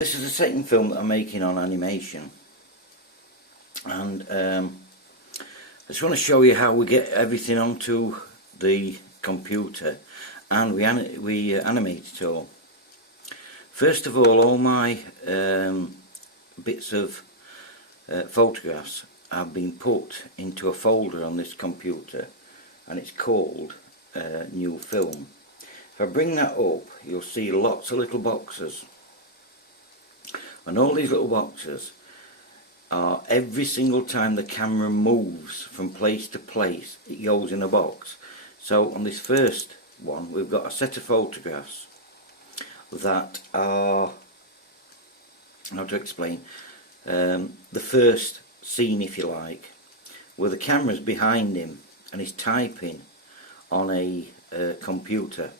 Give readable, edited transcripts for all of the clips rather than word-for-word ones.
This is the second film that I'm making on animation, and I just want to show you how we get everything onto the computer and we animate it all. First of all my bits of photographs have been put into a folder on this computer, and it's called New Film. If I bring that up, you'll see lots of little boxes. And all these little boxes are, every single time the camera moves from place to place, it goes in a box. So on this first one, we've got a set of photographs that are, how to explain, the first scene, if you like, where the camera's behind him and he's typing on a computer.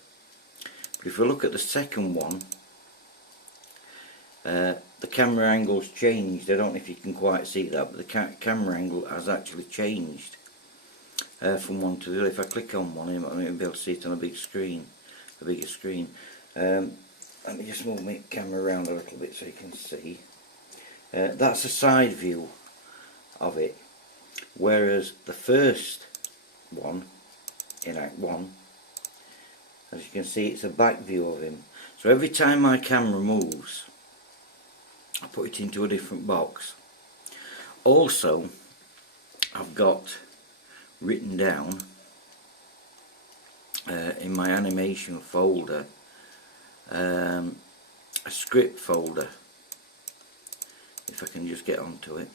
But if we look at the second one, the camera angle's changed. I don't know if you can quite see that, but the camera angle has actually changed from one to the other. If I click on one, I might be able to see it on a big screen, a bigger screen. Let me just move my camera around a little bit so you can see. That's a side view of it, whereas the first one, in Act 1, as you can see, it's a back view of him. So every time my camera moves, I put it into a different box. Also, I've got written down in my animation folder a script folder, if I can just get onto it.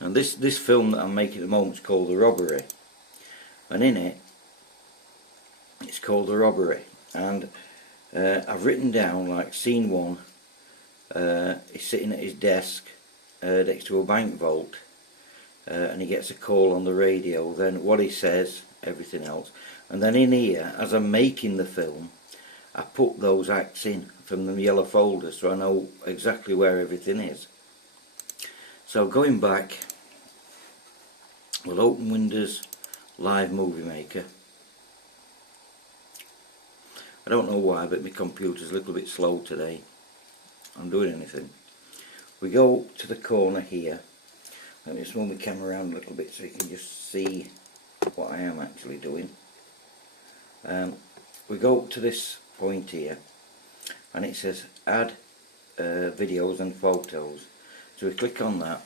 And this film that I'm making at the moment is called The Robbery, and in it, it's called The Robbery, and I've written down, like, scene 1, he's sitting at his desk next to a bank vault, and he gets a call on the radio, then what he says, everything else. And then in here, as I'm making the film, I put those acts in from the yellow folder so I know exactly where everything is. So going back, we'll open Windows Live Movie Maker. I don't know why, but my computer's a little bit slow today. I'm doing anything. We go to the corner here. Let me just move my camera around a little bit so you can just see what I am actually doing. We go up to this point here, and it says add videos and photos. So we click on that,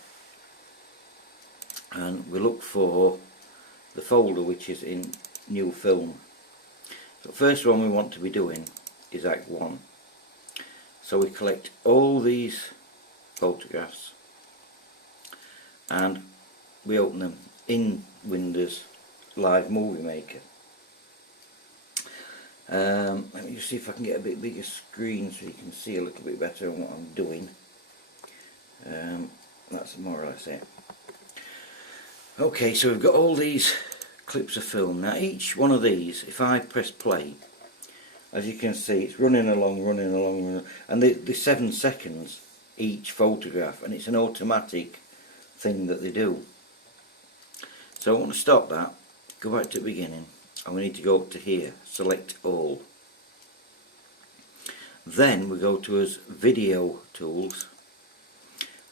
and we look for the folder which is in New Film. The first one we want to be doing is Act 1. So we collect all these photographs and we open them in Windows Live Movie Maker. Let me just see if I can get a bit bigger screen so you can see a little bit better on what I'm doing. That's more or less it. Okay, so we've got all these clips of film. Now each one of these, if I press play, as you can see, it's running along, and they're 7 seconds each photograph, and it's an automatic thing that they do. So I want to stop that, go back to the beginning, and we need to go up to here, select all. Then we go to us video tools,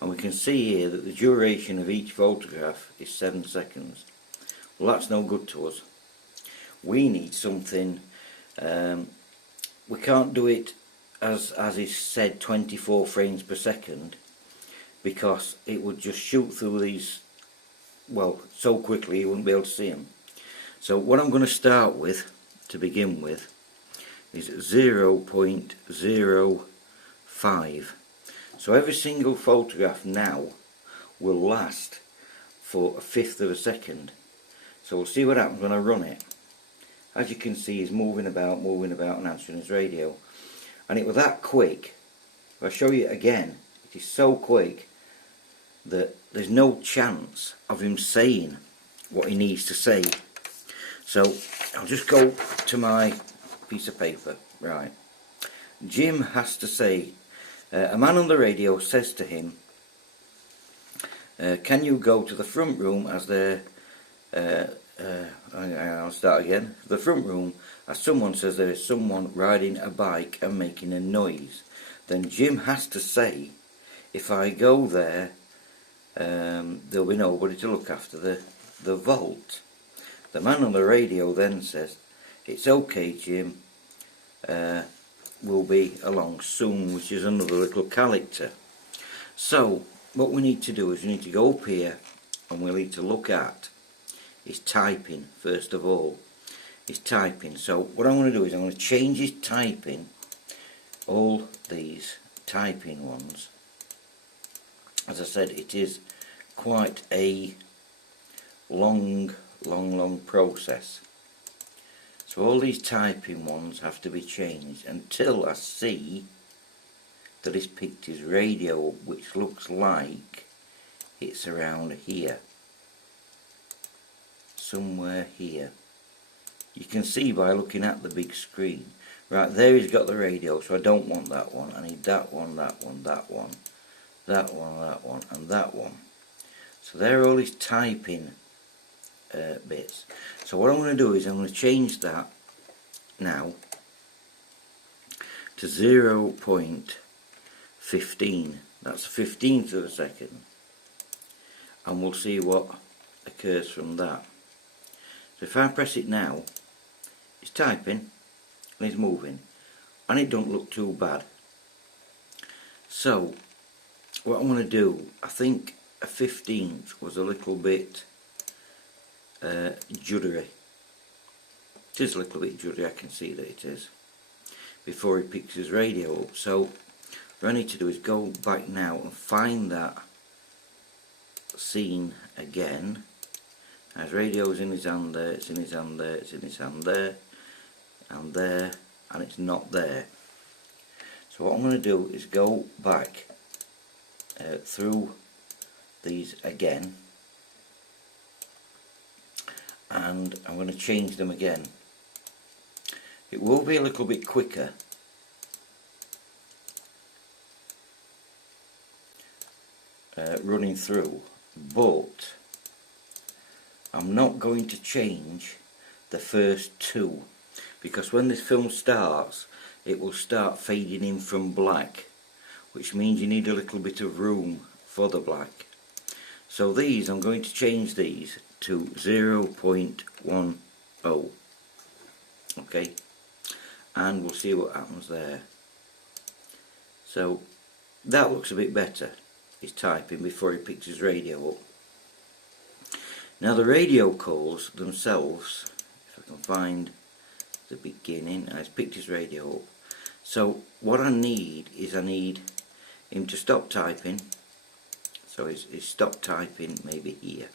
and we can see here that the duration of each photograph is 7 seconds. Well, that's no good to us. We need something. We can't do it as is said 24 frames per second, because it would just shoot through these, well, so quickly you wouldn't be able to see them. So what I'm going to start with to begin with is 0.05. So every single photograph now will last for 1/5 of a second. So we'll see what happens when I run it. As you can see, he's moving about and answering his radio. And it was that quick. If I show you it again, it is so quick that there's no chance of him saying what he needs to say. So I'll just go to my piece of paper. Right. Jim has to say, a man on the radio says to him, can you go to the front room as they're I'll start again. The front room, as someone says there is someone riding a bike and making a noise. then Jim has to say, if I go there, there'll be nobody to look after the vault. The man on the radio then says, it's okay Jim, we'll be along soon, which is another little character. So what we need to do is we need to go up here and we'll need to look at his typing first of all. His typing. So what I'm going to do is I'm going to change his typing, all these typing ones. As I said, it is quite a long process. So all these typing ones have to be changed until I see that he's picked his radio, which looks like it's around here. Somewhere here. You can see by looking at the big screen. Right, there he's got the radio, so I don't want that one. I need that one, that one, that one, that one, that one, and that one. So there are all his typing bits. So what I'm going to do is I'm going to change that now to 0.15. That's 15th of a second. And we'll see what occurs from that. So if I press it now, it's typing and it's moving, and it don't look too bad. So what I'm going to do, I think a 15th was a little bit juddery. It is a little bit juddery, I can see that it is, before he picks his radio up. So what I need to do is go back now and find that scene again. His radio's in his hand there, it's in his hand there, it's in his hand there, and there, and it's not there. So what I'm going to do is go back through these again, and I'm going to change them again. It will be a little bit quicker running through, but I'm not going to change the first two, because when this film starts it will start fading in from black, which means you need a little bit of room for the black. So these, I'm going to change these to 0.10, okay, and we'll see what happens there. So that looks a bit better. He's typing before he picks his radio up. Now the radio calls themselves, if I can find the beginning, he's picked his radio up. So what I need is I need him to stop typing. So he's stopped typing maybe here.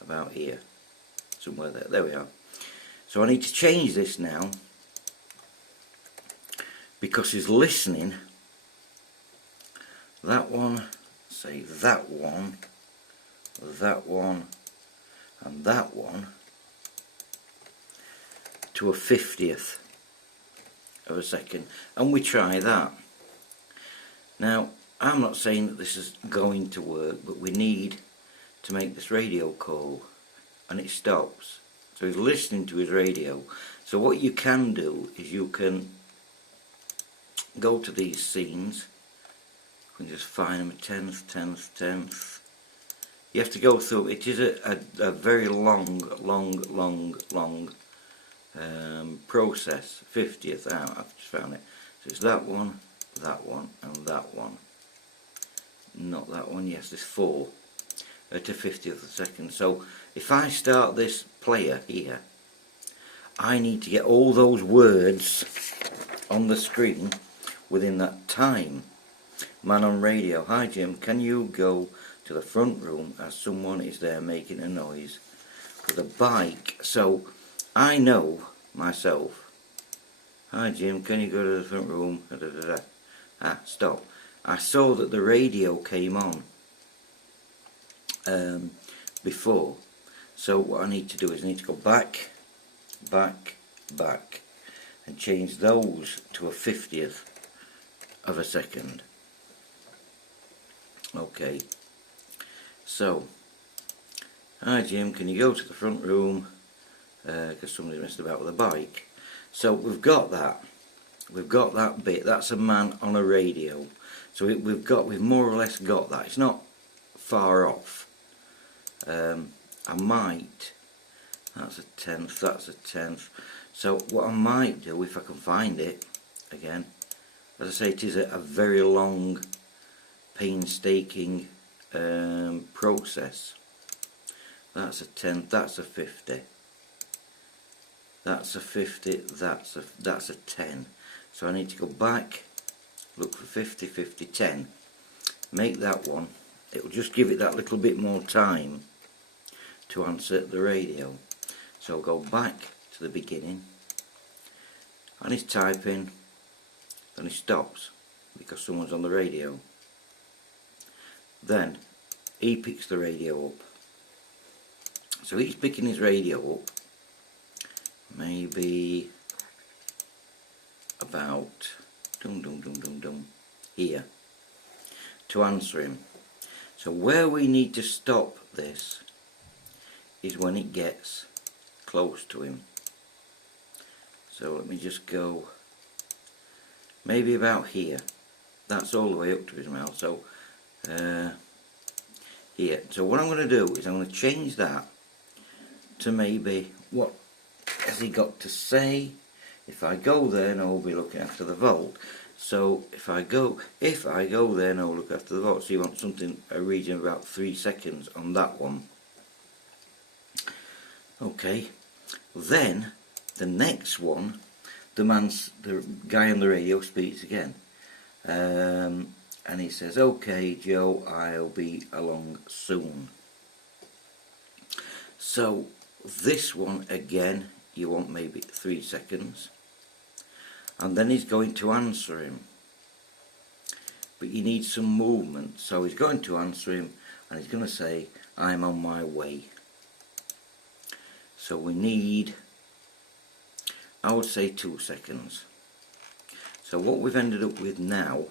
About here. Somewhere there. There we are. So I need to change this now, because he's listening. That one, say that one, and that one to a 50th of a second, and we try that. Now I'm not saying that this is going to work, but we need to make this radio call, and it stops. So he's listening to his radio. So what you can do is you can go to these scenes. You can just find them, 10th, 10th, 10th. You have to go through. It is a very long process. 50th out. I've just found it. So it's that one, and that one. Not that one. Yes, there's 4 to 50th of a second. So if I start this player here, I need to get all those words on the screen within that time. Man on radio, hi Jim, can you go to the front room as someone is there making a noise with a bike? So I know myself. Hi Jim, can you go to the front room? Da, da, da, da. Ah, stop. I saw that the radio came on before. So what I need to do is I need to go back, and change those to a 50th of a second. Okay. So, hi Jim, can you go to the front room? Because somebody messed about with a bike. So we've got that. we've got that bit. That's a man on a radio. So we've more or less got that. It's not far off. I might, that's a tenth, that's a tenth. So what I might do, if I can find it again, as I say, it is a very long, painstaking process. That's a tenth, that's a 50. That's a 50, that's a 10. So I need to go back, look for 50, 50, 10. Make that one. It will just give it that little bit more time to answer the radio. So go back to the beginning, and he's typing, then he stops because someone's on the radio. Then he picks the radio up. So he's picking his radio up maybe about here to answer him. So where we need to stop this is when it gets close to him. So let me just go maybe about here. That's all the way up to his mouth. So here. So what I'm going to do is I'm going to change that to maybe what has he got to say. If I go there, now we'll be looking after the volt. So if I go there, now we'll look after the volt. So you want something a region of about 3 seconds on that one. Okay. Then the next one, the guy on the radio speaks again, and he says, "Okay, Joe, I'll be along soon." So this one again, you want maybe 3 seconds, and then he's going to answer him, but you need some movement. So he's going to answer him, and he's going to say, "I'm on my way." So we need, I would say, 2 seconds. So what we've ended up with now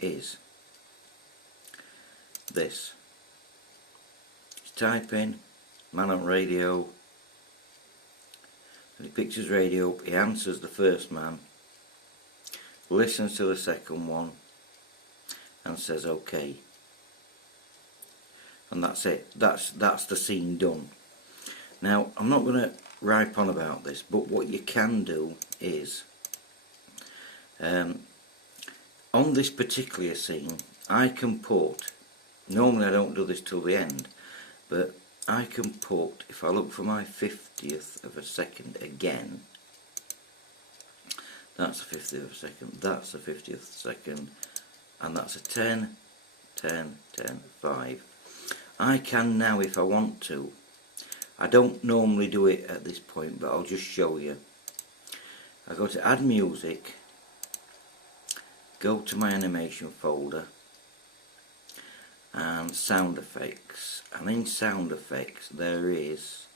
is this. He's typing, man on radio, and he picks his radio up, he answers the first man, listens to the second one, and says okay. And that's it. That's the scene done. Now, I'm not going to ripe on about this, but what you can do is, on this particular scene, I can put, normally I don't do this till the end, but I can put, if I look for my 50th of a second again, that's a 50th of a second, that's a 50th of a second, and that's a 10, 10, 10, 5. I can now, if I want to, I don't normally do it at this point, but I'll just show you. I go to add music, go to my animation folder, and sound effects, and in sound effects there is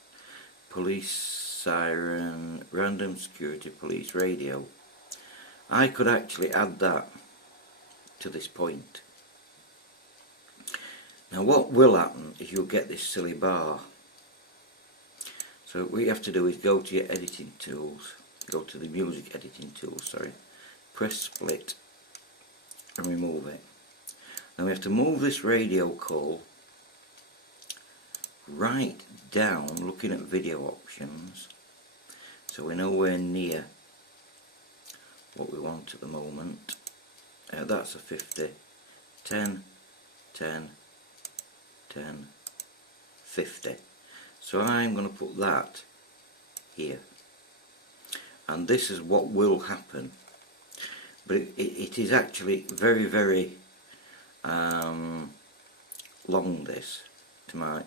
police siren, random security, police radio. I could actually add that to this point. Now what will happen is you'll get this silly bar. So what you have to do is go to your editing tools, go to the music editing tools, sorry, press split and remove it. Now we have to move this radio call right down, looking at video options, so we're nowhere near what we want at the moment. That's a 50, 10, 10, 10, 50. So I'm going to put that here, and this is what will happen. But it is actually very, very long, this, to my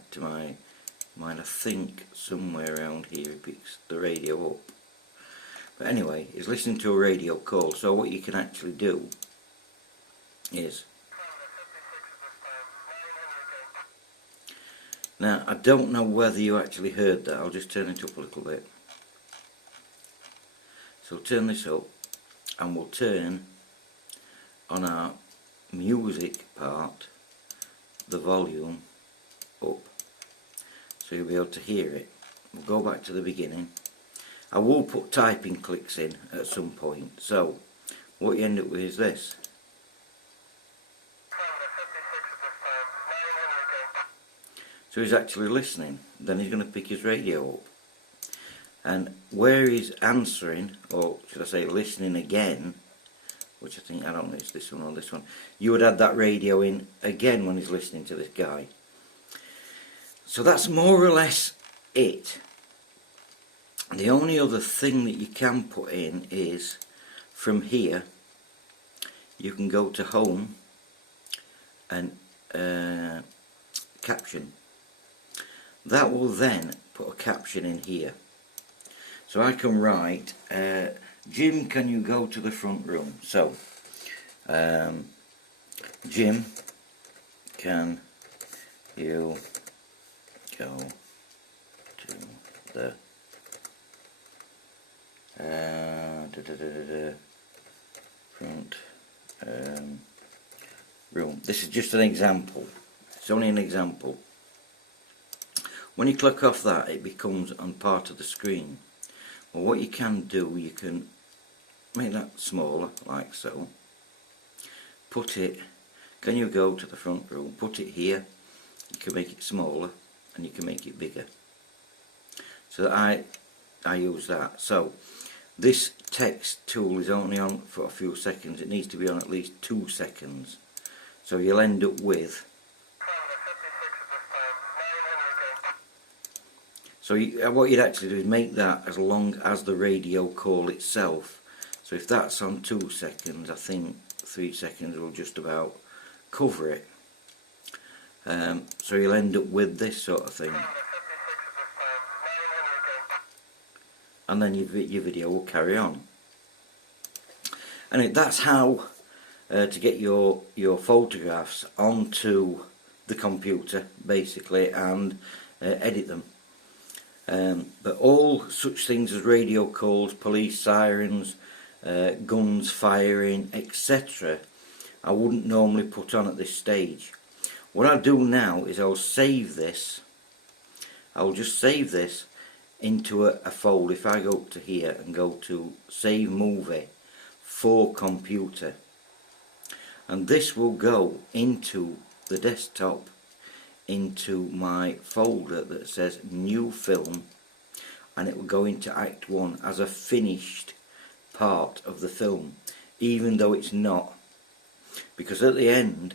mind. I think somewhere around here it picks the radio up. But anyway, it's listening to a radio call, so what you can actually do is, now I don't know whether you actually heard that, I'll just turn it up a little bit. So turn this up, and we'll turn on our music part the volume up, so you'll be able to hear it. We'll go back to the beginning. I will put typing clicks in at some point, so what you end up with is this. So he's actually listening. Then he's going to pick his radio up. And where he's answering, or should I say listening again, which I think, I don't know, it's this one or this one, you would add that radio in again when he's listening to this guy. So that's more or less it. The only other thing that you can put in is, from here, you can go to home and caption. That will then put a caption in here. So I can write, Jim, can you go to the front room? So, Jim, can you go to the front room? This is just an example. It's only an example. When you click off that, it becomes on part of the screen. Well, what you can do, you can make that smaller, like so. Put it, can you go to the front room? Put it here. You can make it smaller, and you can make it bigger. So I use that. So this text tool is only on for a few seconds. It needs to be on at least 2 seconds. So you'll end up with. So what you'd actually do is make that as long as the radio call itself. So if that's on 2 seconds, I think 3 seconds will just about cover it. So you'll end up with this sort of thing. And then your video will carry on. And that's how to get your photographs onto the computer, basically, and edit them. But all such things as radio calls, police sirens, guns firing, etc., I wouldn't normally put on at this stage. What I'll do now is I'll save this. I'll just save this into a folder. If I go up to here and go to Save Movie for Computer, and this will go into the desktop, into my folder that says New Film, and it will go into Act 1 as a finished part of the film, even though it's not. Because at the end,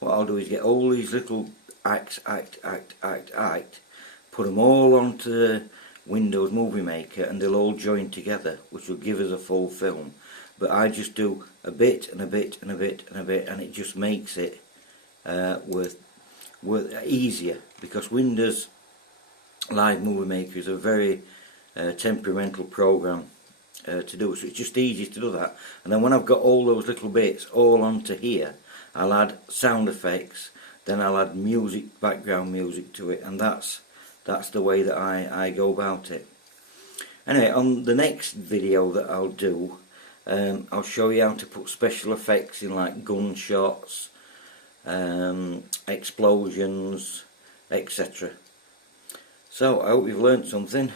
what I'll do is get all these little acts, put them all onto Windows Movie Maker, and they'll all join together, which will give us a full film. But I just do a bit and a bit and a bit and a bit, and it just makes it easier, because Windows Live Movie Maker is a very temperamental program to do, so it's just easy to do that. And then when I've got all those little bits all onto here, I'll add sound effects, then I'll add music, background music to it, and that's the way that I go about it. Anyway, on the next video that I'll do, I'll show you how to put special effects in, like gunshots, explosions, etc. So I hope you've learnt something.